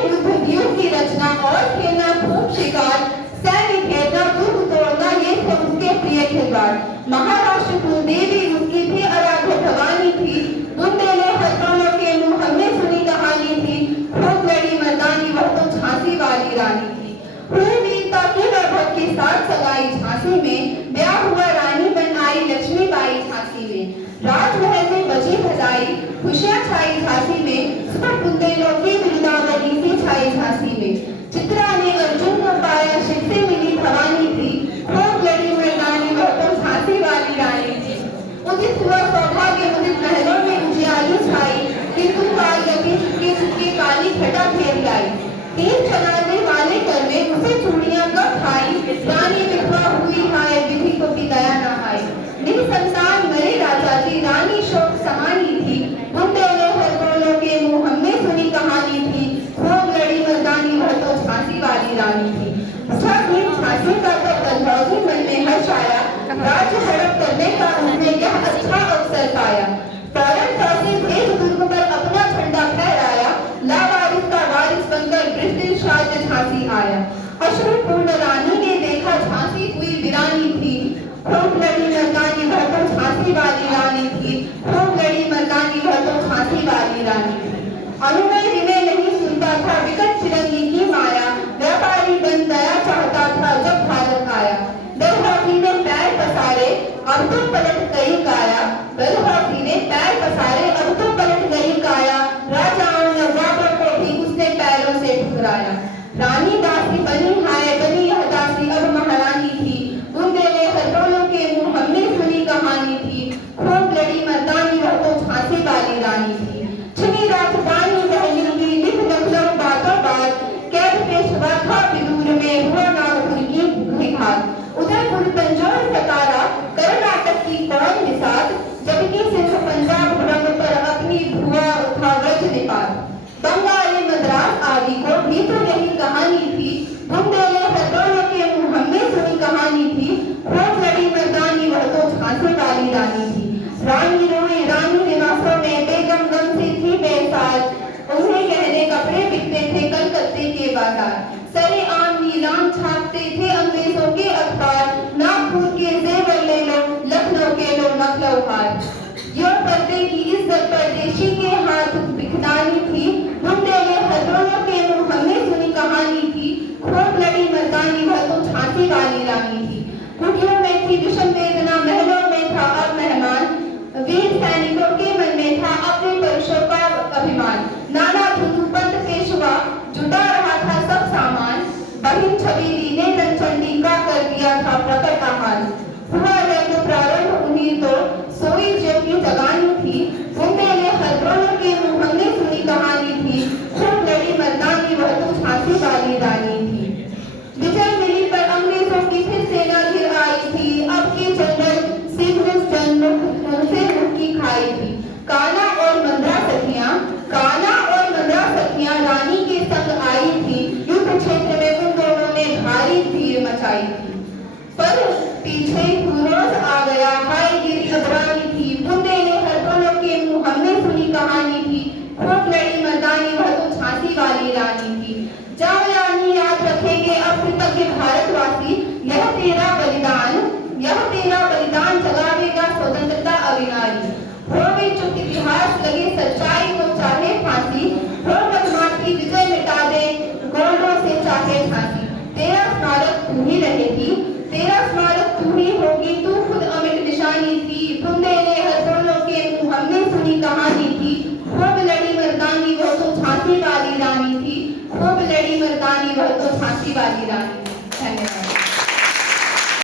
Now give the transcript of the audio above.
युद्ध की रचना और खेलना खूब शिकार, सैन्य खेलना दुर्ग तोड़ना, ये थे उसके प्रिय खिलवाड़। महाराष्ट्र कुलदेवी उसकी भी आराध्य भवानी थी, बुंदेले हथौड़ों के मुंह हमने सुनी कहानी थी, खूब लड़ी मर्दानी वह तो झांसी वाली रानी थी। हुई वीरता की वैभव के साथ सगाई झांसी में, ब्याह हुआ रानी बन आई लक्ष्मीबाई झांसी में। राजमहल में बजी बजाई खुशियां छाई झांसी में, सुबह बुंदेलों की बिरदावली सी छाई झांसी में। चित्रा ने अर्जुन को पाया, शिव से मिली भवानी थी, खूब लड़ी मर्दानी वह तो झांसी वाली रानी थी। उदित हुआ सौभाग्य उदित महलों में उजियाली छाई, किंतु काल लगी चुपके चुपके काली घटा घेर आई। तीर चलाने वाले कर में उसे चूड़ियां कब खाई, रानी विधवा हुई हाय विधि को भी दया न आई। निसंतान मरे राजा जी, रानी शोक समानी थी, बुंदेले हथौड़ों के मुंह हमने सुनी कहानी थी, खूब लड़ी मर्दानी वह तो झांसी वाली रानी थी। झांसी का तो गंधौजी मन में हर्ष आया, राज्य हड़प करने का उसने यह अच्छा अवसर पाया। फौरन फौजी भेज दुर्ग पर अपना झंडा फहराया, लावारिस का वारिस बनकर ब्रिटिश राज्य झांसी आया। अश्रुपूर्ण रानी ने देखा झांसी हुई वीरानी थी, खूब लड़ी मर्दानी वह तो झांसी वाली रानी थी, खूब लड़ी मर्दानी वह तो झांसी वाली रानी थी। अनुनय विनय नहीं सुनता था विकट फिरंगी की माया, व्यापारी बन गया चाहता था जब भारत आया। दलहौसी ने पैर पसारे अब तो पलट गई काया, दलहौसी ने पैर पसारे अब तो पलट गई काया, राजाओं नवाबों को भी उसने पैरों से ठुकराया। रानी दासी बनी हाय बनी यह दासी अब महारानी थी, बुंदेले हथौड़ों के मुंह हमने सुनी कहानी थी, खूब लड़ी मर्दानी वह तो झांसी वाली रानी थी। छिनी राजधानी पहली की लिख लखनऊ बातों बात, कैद पेशवा था विदूर में हुआ नागपुर की घात। उदयपुर तंजौर सतारा कर्नाटक की कौन निषाद, जबकि सिंध पंजाब रंग पर अपनी हुआ था व्रज निपात। बंगाली मद्रास आदि को भी तो यही कहानी थी, बुंदेले हथौड़ों के मुंह हमने सुनी कहानी थी, खूब लड़ी मर्दानी वह तो झांसी वाली रानी थी। रानी रोई रानी निवासों में बेगम गम से थी बेसार, उन्हें गहने कपड़े बिकते थे कलकत्ते के बाजार। सरे आम नीलाम छापते थे अंग्रेजों के अखबार, नागपुर के जेवर ले लो लखनऊ के लो नकलऊ हार। यो पर्दे की इज्जत परदेशी के हाथ बिखरानी थी, बुंदेले हथौड़ों के मुंह हमने सुनी कहानी थी, खूब लड़ी मर्दानी वह तो झांसी वाली रानी थी। कुटियों में थी विषम वेदना, महलों में था अब मेहमान, वीर सैनिकों के मन में था अपने पुरुषों का अभिमान। नाना धुंधु पंत पेशवा जुटा रहा था सब सामान, बहिन छबीली ने रणचंडी का कर दिया था प्रकट आहार। हुआ रंग प्रारंभ उन्हीं तो सोई जो की जगानी थी, बुंदेले हथौड़ों के मुंह हमने सुनी कहानी थी, खूब लड़ी मर्दानी वह तो झांसी वाली रानी थी। विजय मिली पर अंग्रेजों की फिर सेना घिर आई थी, अब के जनरल सिंह जनमुख से मुक्की खाई थी। काला और मंद्रा सखियां रानी के संग आई थी, युद्ध क्षेत्र में उन दोनों ने भारी भीड़ मचाई थी। पर पीछे फिरोज आ गया हाय गिरी अग्रानी थी, बुंदेले हथौड़ों के मुंह हमने सुनी कहानी थी, खूब लड़ी मर्दानी वह तो झांसी वाली रानी थी। जाओ रानी याद रखेंगे अब कृतज्ञ भारतवासी, यह तेरा बलिदान जगावेगा स्वतंत्रता अविनारी। होवे चुप इतिहास लगे सच्चाई को चाहे फांसी, हो बदमाशी विजय मिटा दे गोंडों से चाहे झांसी। तेरा स्मारक तू ही रहेगी, तेरा स्मारक तू ही होगी, तू खुद अमिट निशानी थी, बुंदेले हथौड़ों के मुंह हमने सुनी कहानी थी, खूब लड़ी मर्दानी वह तो झांसी वाली रानी थी, खूब लड़ी मर्दानी वह तो झांसी वाली रानी थी। धन्यवाद।